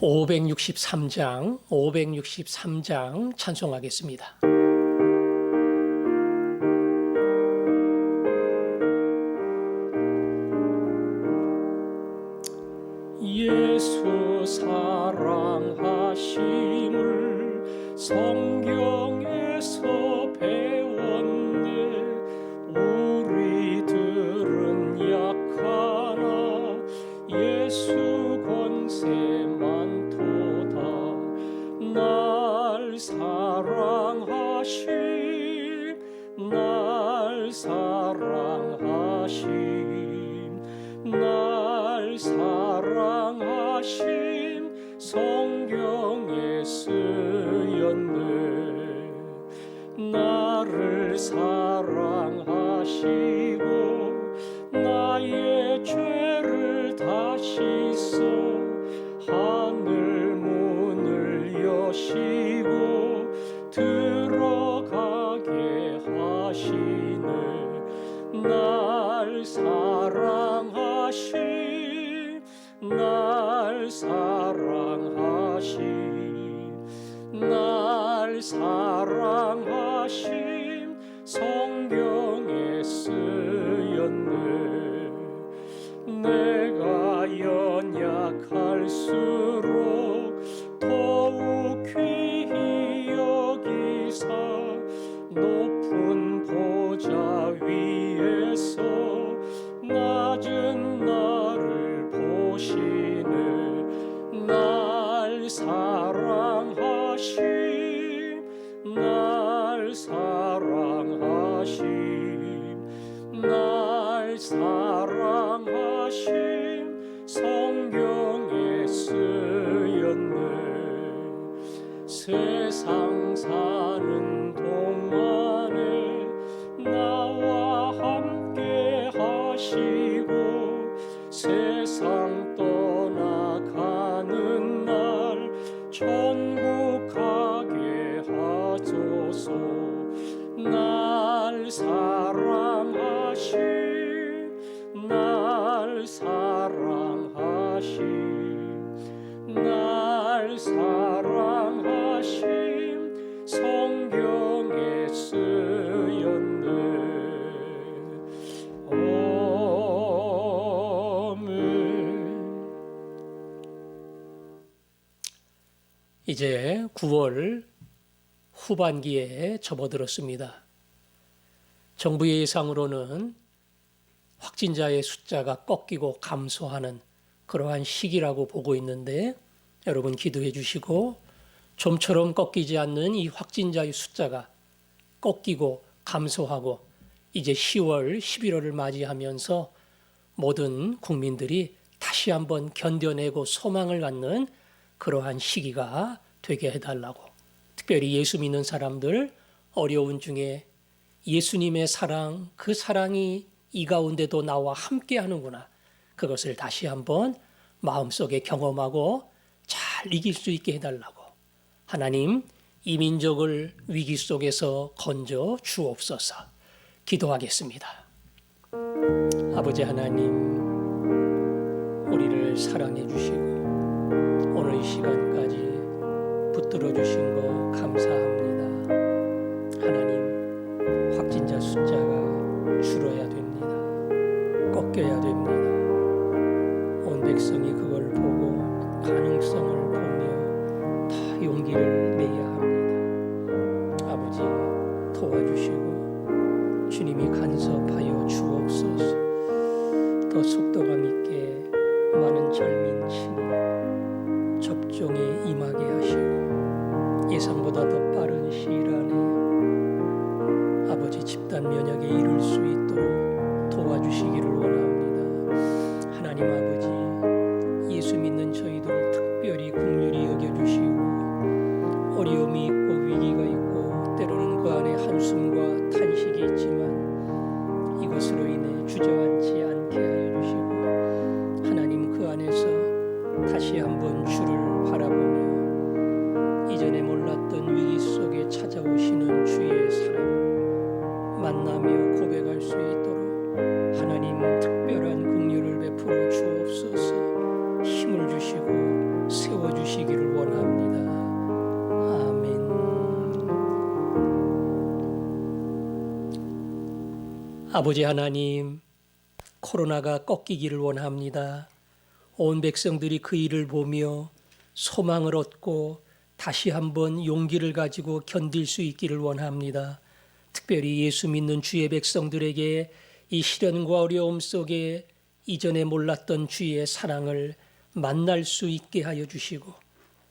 563장 찬송하겠습니다. 예수 사랑하심을 성경에서 배웠네. 우리들은 약하나 예수 권세 많도다. 날 사랑하심, 날 사랑하심, 날 사랑하심 성경에 쓰였네. 나를 사랑하시고 나의 죄를 다 씻어 하늘 문을 여시고 들어가게 하시네. 날 사랑하심, 날 사랑하심, 날 사랑하심 성경에 쓰였네. 내가 연약할수록 더욱 귀히 여기사 높은 보좌 위에서 낮은 나를 보시네. 날 사랑하심, 날 사랑하심, 날 사랑하심 성경에 쓰였네. 세상 사는 동안에 나와 함께 하시고 세상 떠나가는 날 천국 가게 하소서. 날 사랑하심, 날 사랑하심, 날 사랑하심 성경에 쓰였네. 이제 9월 후반기에 접어들었습니다. 정부의 예상으로는 확진자의 숫자가 꺾이고 감소하는 그러한 시기라고 보고 있는데 여러분 기도해 주시고 좀처럼 꺾이지 않는 이 확진자의 숫자가 꺾이고 감소하고 이제 10월, 11월을 맞이하면서 모든 국민들이 다시 한번 견뎌내고 소망을 갖는 그러한 시기가 되게 해달라고, 특별히 예수 믿는 사람들 어려운 중에 예수님의 사랑, 그 사랑이 이 가운데도 나와 함께 하는구나, 그것을 다시 한번 마음속에 경험하고 잘 이길 수 있게 해달라고, 하나님 이 민족을 위기 속에서 건져 주옵소서. 기도하겠습니다. 아버지 하나님, 우리를 사랑해 주시고 오늘 이 시간까지 붙들어 주신 거 감사합니다. 하나님, 확진자 숫자가 줄어야 됩니다. 꺾여야 됩니다. 온 백성이 그걸 보고 가능성을 보며 다 용기를 내야 합니다. 아버지 도와주시고 주님이 간섭하여 주옵소서. 더 속도감 있게 많은 젊은 친히 접종에 임하게 하시고 예상보다 더 빠른 시일 안에 아버지 집단 면역에 이를 수 있도록 도와주시기를 원합니다. 하나님 아버지, 예수 믿는 저희들을 특별히 긍휼히 여겨주시고 어려움이 있고 위기가 있고 때로는 그 안에 한숨과 탄식이 있지만 이것으로 인해 주저앉지 않게 하여 주시고 하나님 그 안에서 다시 한번 주를 바라보며 이전에 몰랐던 위기 속에 찾아오시는 주의 사랑 만나며 고백할 수 있도록 하나님 특별한 긍휼을 베풀어 주옵소서. 힘을 주시고 세워주시기를 원합니다. 아멘. 아버지 하나님, 코로나가 꺾이기를 원합니다. 온 백성들이 그 일을 보며 소망을 얻고 다시 한번 용기를 가지고 견딜 수 있기를 원합니다. 특별히 예수 믿는 주의 백성들에게 이 시련과 어려움 속에 이전에 몰랐던 주의 사랑을 만날 수 있게 하여 주시고,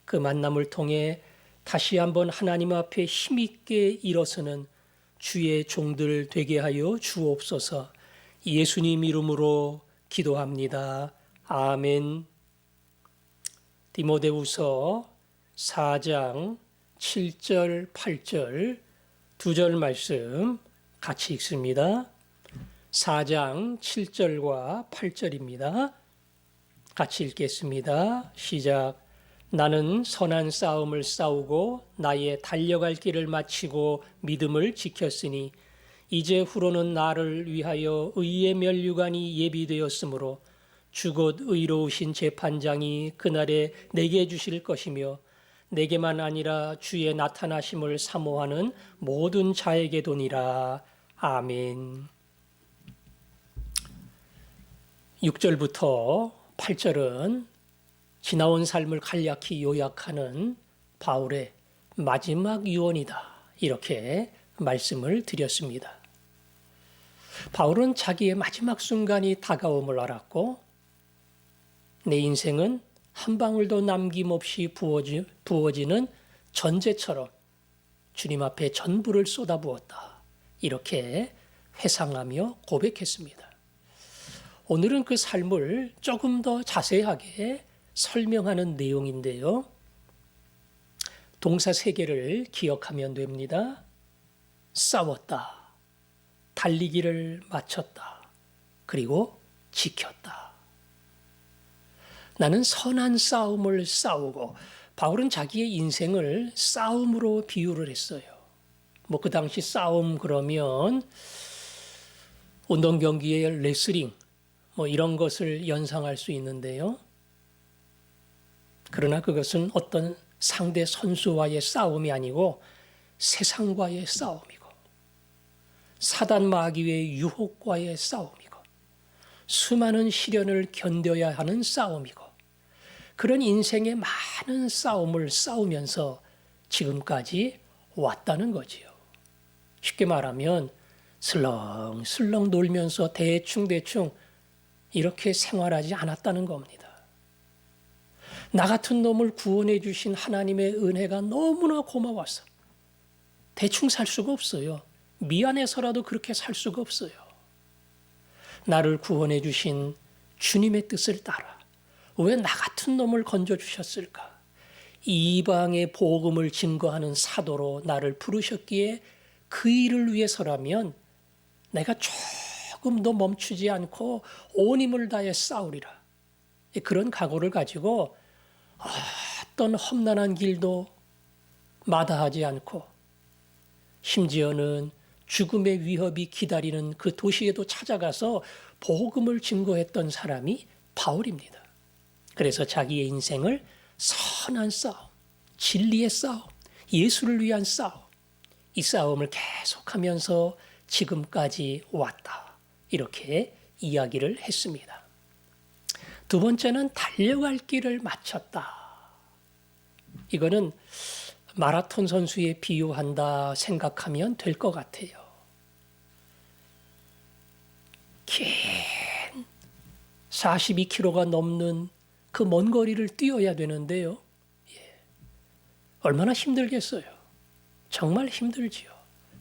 그 만남을 통해 다시 한번 하나님 앞에 힘있게 일어서는 주의 종들 되게 하여 주옵소서. 예수님 이름으로 기도합니다. 아멘. 디모데후서 4장 7절 8절 두 절 말씀 같이 읽습니다. 4장 7절과 8절입니다. 같이 읽겠습니다. 시작. 나는 선한 싸움을 싸우고 나의 달려갈 길을 마치고 믿음을 지켰으니 이제 후로는 나를 위하여 의의 면류관이 예비되었으므로 주 곧 의로우신 재판장이 그날에 내게 주실 것이며 내게만 아니라 주의 나타나심을 사모하는 모든 자에게 도니라. 아멘. 6절부터 8절은 지나온 삶을 간략히 요약하는 바울의 마지막 유언이다, 이렇게 말씀을 드렸습니다. 바울은 자기의 마지막 순간이 다가옴을 알았고, 내 인생은 한 방울도 남김없이 부어지는 전제처럼 주님 앞에 전부를 쏟아부었다, 이렇게 회상하며 고백했습니다. 오늘은 그 삶을 조금 더 자세하게 설명하는 내용인데요. 동사 세 개를 기억하면 됩니다. 싸웠다, 달리기를 마쳤다, 그리고 지켰다. 나는 선한 싸움을 싸우고, 바울은 자기의 인생을 싸움으로 비유를 했어요. 그 당시 싸움 그러면 운동 경기의 레슬링 이런 것을 연상할 수 있는데요. 그러나 그것은 어떤 상대 선수와의 싸움이 아니고 세상과의 싸움이고, 사단 마귀의 유혹과의 싸움이고, 수많은 시련을 견뎌야 하는 싸움이고, 그런 인생의 많은 싸움을 싸우면서 지금까지 왔다는 거지요. 쉽게 말하면 슬렁슬렁 놀면서 대충대충 이렇게 생활하지 않았다는 겁니다. 나 같은 놈을 구원해 주신 하나님의 은혜가 너무나 고마워서 대충 살 수가 없어요. 미안해서라도 그렇게 살 수가 없어요. 나를 구원해 주신 주님의 뜻을 따라 왜 나 같은 놈을 건져주셨을까? 이방의 복음을 증거하는 사도로 나를 부르셨기에 그 일을 위해서라면 내가 조금도 멈추지 않고 온 힘을 다해 싸우리라. 그런 각오를 가지고 어떤 험난한 길도 마다하지 않고, 심지어는 죽음의 위협이 기다리는 그 도시에도 찾아가서 복음을 증거했던 사람이 바울입니다. 그래서 자기의 인생을 선한 싸움, 진리의 싸움, 예수를 위한 싸움, 이 싸움을 계속하면서 지금까지 왔다, 이렇게 이야기를 했습니다. 두 번째는 달려갈 길을 마쳤다. 이거는 마라톤 선수에 비유한다 생각하면 될 것 같아요. 긴 42km가 넘는 그 먼 거리를 뛰어야 되는데요. 얼마나 힘들겠어요. 정말 힘들지요.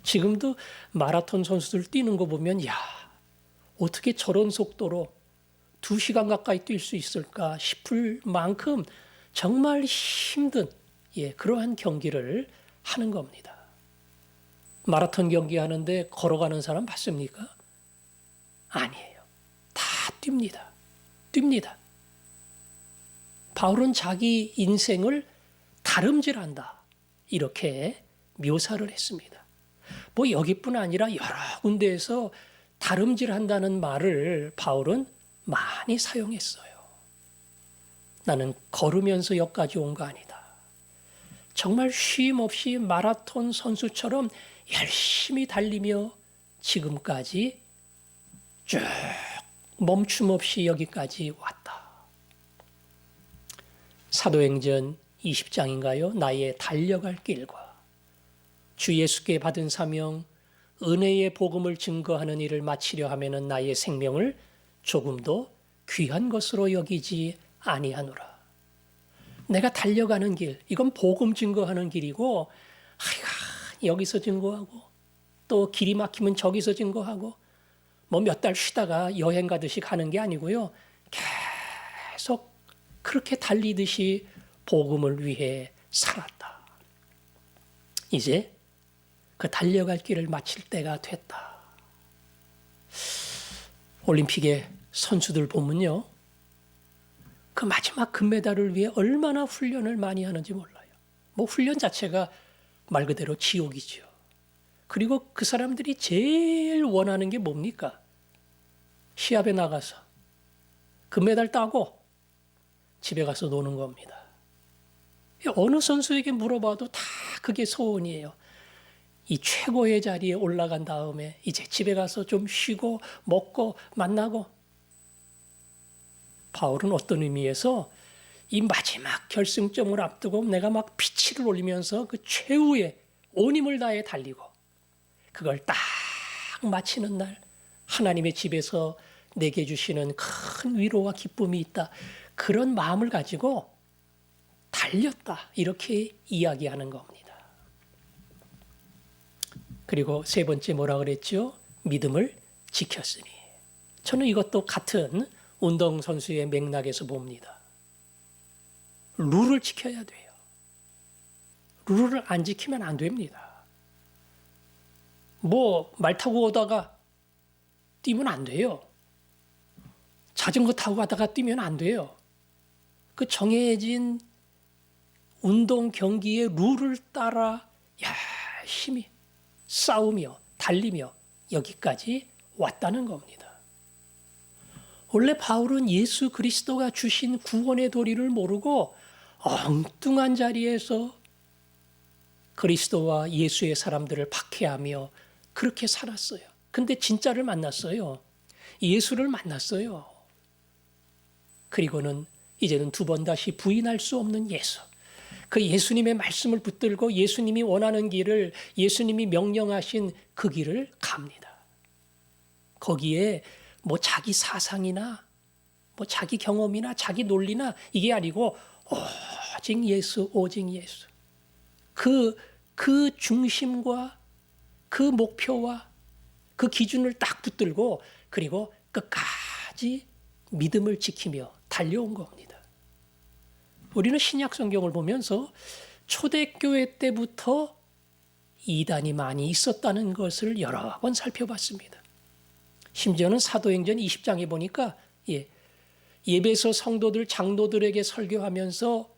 지금도 마라톤 선수들 뛰는 거 보면 어떻게 저런 속도로 2시간 가까이 뛸 수 있을까 싶을 만큼 정말 힘든 그러한 경기를 하는 겁니다. 마라톤 경기 하는데 걸어가는 사람 봤습니까? 아니에요. 다 뜁니다. 바울은 자기 인생을 다름질한다, 이렇게 묘사를 했습니다. 여기뿐 아니라 여러 군데에서 다름질한다는 말을 바울은 많이 사용했어요. 나는 걸으면서 여기까지 온 거 아니다. 정말 쉼 없이 마라톤 선수처럼 열심히 달리며 지금까지 쭉 멈춤 없이 여기까지 왔다. 사도행전 20장인가요? 나의 달려갈 길과 주 예수께 받은 사명, 은혜의 복음을 증거하는 일을 마치려 하면은 나의 생명을 조금도 귀한 것으로 여기지 아니하노라. 내가 달려가는 길, 이건 복음 증거하는 길이고, 여기서 증거하고, 또 길이 막히면 저기서 증거하고, 뭐 몇 달 쉬다가 여행 가듯이 가는 게 아니고요. 계속 그렇게 달리듯이 복음을 위해 살았다. 이제 그 달려갈 길을 마칠 때가 됐다. 올림픽의 선수들 보면요. 그 마지막 금메달을 위해 얼마나 훈련을 많이 하는지 몰라요. 뭐 훈련 자체가 말 그대로 지옥이죠. 그리고 그 사람들이 제일 원하는 게 뭡니까? 시합에 나가서 금메달 따고 집에 가서 노는 겁니다. 어느 선수에게 물어봐도 다 그게 소원이에요. 이 최고의 자리에 올라간 다음에 이제 집에 가서 좀 쉬고 먹고 만나고. 바울은 어떤 의미에서 이 마지막 결승점을 앞두고 내가 막 피치를 올리면서 그 최후의 온 힘을 다해 달리고 그걸 딱 마치는 날 하나님의 집에서 내게 주시는 큰 위로와 기쁨이 있다. 그런 마음을 가지고 달렸다. 이렇게 이야기하는 겁니다. 그리고 세 번째 뭐라 그랬죠? 믿음을 지켰으니. 저는 이것도 같은 운동선수의 맥락에서 봅니다. 룰을 지켜야 돼요. 룰을 안 지키면 안 됩니다. 뭐 말 타고 오다가 뛰면 안 돼요. 자전거 타고 가다가 뛰면 안 돼요. 그 정해진 운동 경기의 룰을 따라 열심히 싸우며 달리며 여기까지 왔다는 겁니다. 원래 바울은 예수 그리스도가 주신 구원의 도리를 모르고 엉뚱한 자리에서 그리스도와 예수의 사람들을 박해하며 그렇게 살았어요. 근데 진짜를 만났어요. 예수를 만났어요. 그리고는 이제는 두 번 다시 부인할 수 없는 예수. 그 예수님의 말씀을 붙들고 예수님이 원하는 길을, 예수님이 명령하신 그 길을 갑니다. 거기에 뭐 자기 사상이나 뭐 자기 경험이나 자기 논리나 이게 아니고 오직 예수, 오직 예수. 그 중심과 그 목표와 그 기준을 딱 붙들고 그리고 끝까지 믿음을 지키며 달려온 겁니다. 우리는 신약 성경을 보면서 초대교회 때부터 이단이 많이 있었다는 것을 여러 번 살펴봤습니다. 심지어는 사도행전 20장에 보니까 예배소 성도들, 장로들에게 설교하면서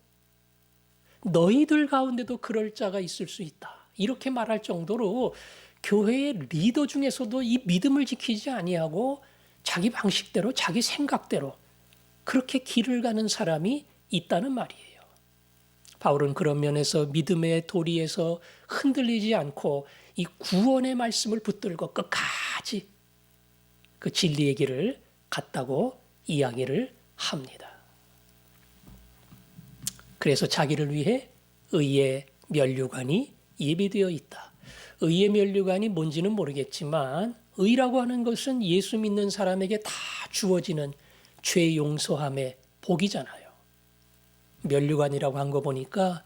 너희들 가운데도 그럴 자가 있을 수 있다. 이렇게 말할 정도로 교회의 리더 중에서도 이 믿음을 지키지 아니하고 자기 방식대로, 자기 생각대로 그렇게 길을 가는 사람이 있다는 말이에요. 바울은 그런 면에서 믿음의 도리에서 흔들리지 않고 이 구원의 말씀을 붙들고 끝까지 그 진리의 길을 갔다고 이야기를 합니다. 그래서 자기를 위해 의의 면류관이 예비되어 있다. 의의 면류관이 뭔지는 모르겠지만 의라고 하는 것은 예수 믿는 사람에게 다 주어지는 죄 용서함의 복이잖아요. 면류관이라고 한 거 보니까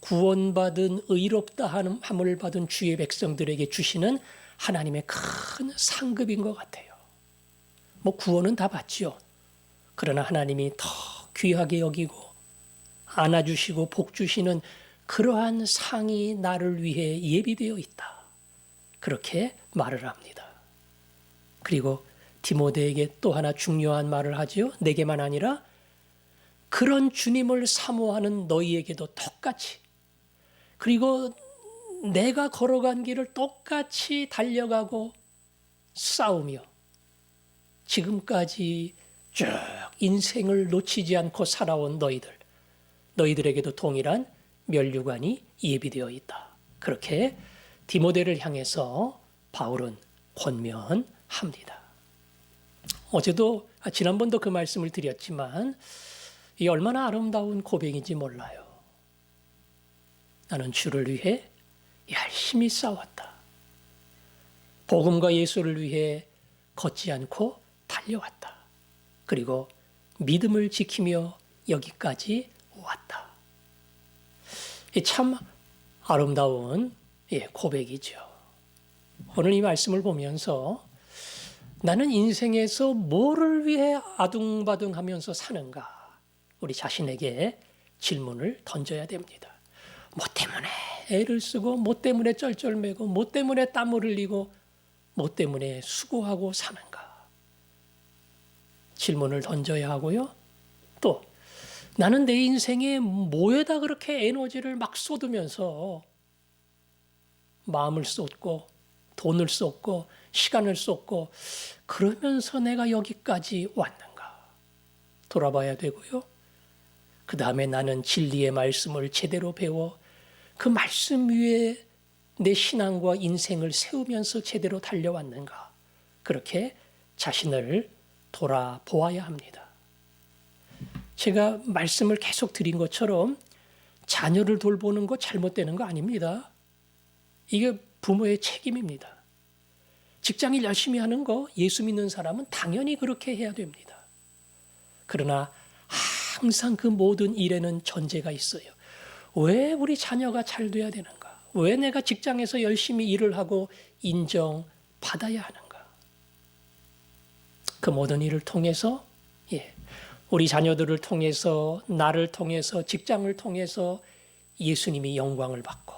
구원받은 의롭다 함을 받은 주의 백성들에게 주시는 하나님의 큰 상급인 것 같아요. 뭐 구원은 다 받죠. 그러나 하나님이 더 귀하게 여기고 안아주시고 복 주시는 그러한 상이 나를 위해 예비되어 있다. 그렇게 말을 합니다. 그리고 디모데에게 또 하나 중요한 말을 하지요. 내게만 아니라 그런 주님을 사모하는 너희에게도 똑같이, 그리고 내가 걸어간 길을 똑같이 달려가고 싸우며 지금까지 쭉 인생을 놓치지 않고 살아온 너희들에게도 동일한 면류관이 예비되어 있다. 그렇게 디모데를 향해서 바울은 권면합니다. 지난번도 그 말씀을 드렸지만 이 얼마나 아름다운 고백인지 몰라요. 나는 주를 위해 열심히 싸웠다. 복음과 예수를 위해 걷지 않고 달려왔다. 그리고 믿음을 지키며 여기까지 왔다. 참 아름다운 고백이죠. 오늘 이 말씀을 보면서 나는 인생에서 뭐를 위해 아둥바둥하면서 사는가? 우리 자신에게 질문을 던져야 됩니다. 뭐 때문에 애를 쓰고, 뭐 때문에 쩔쩔매고, 뭐 때문에 땀을 흘리고, 뭐 때문에 수고하고 사는가? 질문을 던져야 하고요. 또 나는 내 인생에 뭐에다 그렇게 에너지를 막 쏟으면서 마음을 쏟고 돈을 쏟고 시간을 쏟고 그러면서 내가 여기까지 왔는가? 돌아봐야 되고요. 그 다음에 나는 진리의 말씀을 제대로 배워 그 말씀 위에 내 신앙과 인생을 세우면서 제대로 달려왔는가? 그렇게 자신을 돌아보아야 합니다. 제가 말씀을 계속 드린 것처럼 자녀를 돌보는 거 잘못되는 거 아닙니다. 이게 부모의 책임입니다. 직장일 열심히 하는 거 예수 믿는 사람은 당연히 그렇게 해야 됩니다. 그러나 항상 그 모든 일에는 전제가 있어요. 왜 우리 자녀가 잘 돼야 되는가? 왜 내가 직장에서 열심히 일을 하고 인정받아야 하는가? 그 모든 일을 통해서 우리 자녀들을 통해서 나를 통해서 직장을 통해서 예수님이 영광을 받고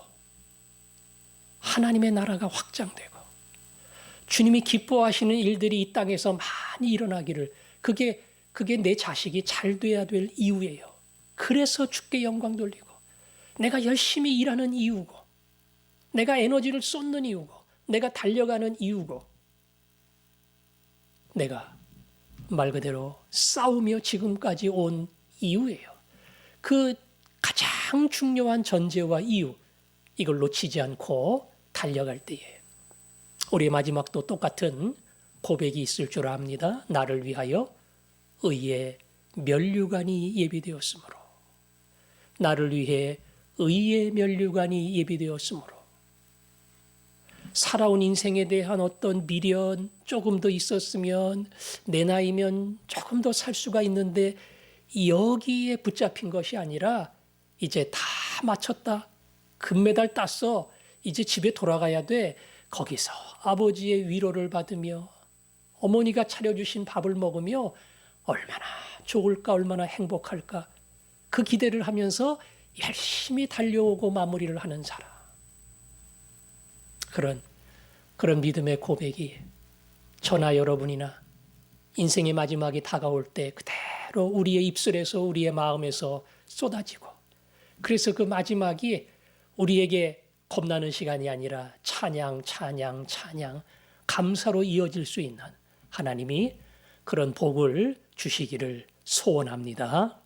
하나님의 나라가 확장되고 주님이 기뻐하시는 일들이 이 땅에서 많이 일어나기를 그게 내 자식이 잘 돼야 될 이유예요. 그래서 주께 영광 돌리고 내가 열심히 일하는 이유고 내가 에너지를 쏟는 이유고 내가 달려가는 이유고 내가 말 그대로 싸우며 지금까지 온 이유예요. 그 가장 중요한 전제와 이유 이걸 놓치지 않고 달려갈 때에 우리의 마지막도 똑같은 고백이 있을 줄 압니다. 나를 위하여 의의 면류관이 예비되었으므로 나를 위해 의의 면류관이 예비되었으므로 살아온 인생에 대한 어떤 미련 조금 더 있었으면 내 나이면 조금 더 살 수가 있는데 여기에 붙잡힌 것이 아니라 이제 다 마쳤다. 금메달 땄어. 이제 집에 돌아가야 돼. 거기서 아버지의 위로를 받으며 어머니가 차려주신 밥을 먹으며 얼마나 좋을까 얼마나 행복할까 그 기대를 하면서 열심히 달려오고 마무리를 하는 사람. 그런 믿음의 고백이 저나 여러분이나 인생의 마지막이 다가올 때 그대로 우리의 입술에서 우리의 마음에서 쏟아지고 그래서 그 마지막이 우리에게 겁나는 시간이 아니라 찬양 감사로 이어질 수 있는 하나님이 그런 복을 주시기를 소원합니다.